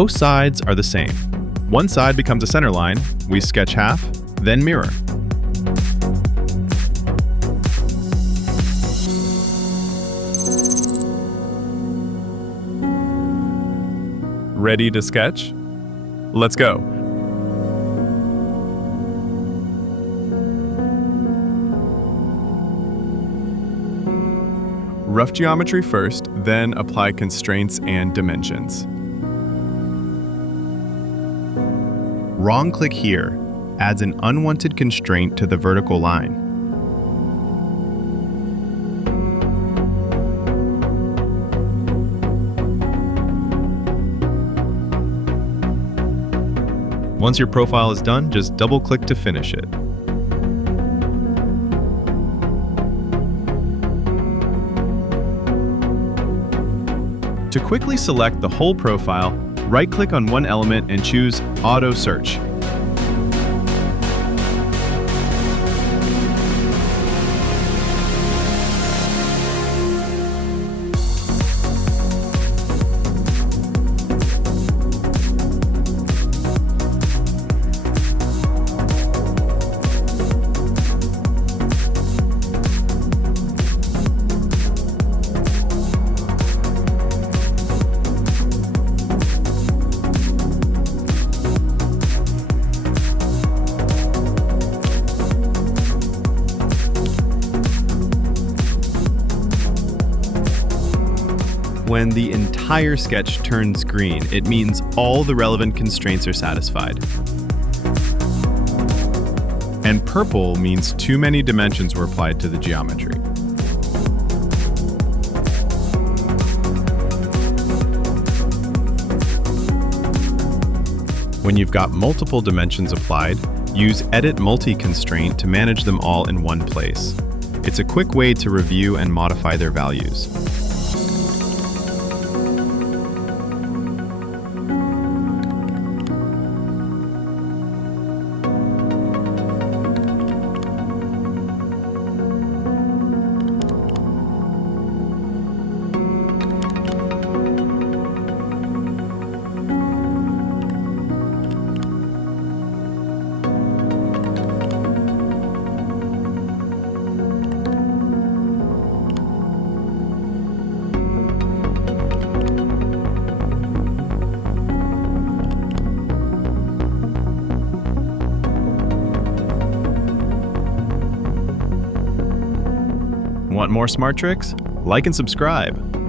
Both sides are the same. One side becomes a center line, we sketch half, then mirror. Ready to sketch? Let's go. Rough geometry first, then apply constraints and dimensions. Wrong click here adds an unwanted constraint to the vertical line. Once your profile is done, just double-click to finish it. To quickly select the whole profile, right-click on one element and choose Auto Search. When the entire sketch turns green, it means all the relevant constraints are satisfied. And purple means too many dimensions were applied to the geometry. When you've got multiple dimensions applied, use Edit Multi-Constraint to manage them all in one place. It's a quick way to review and modify their values. Want more smart tricks? Like and subscribe.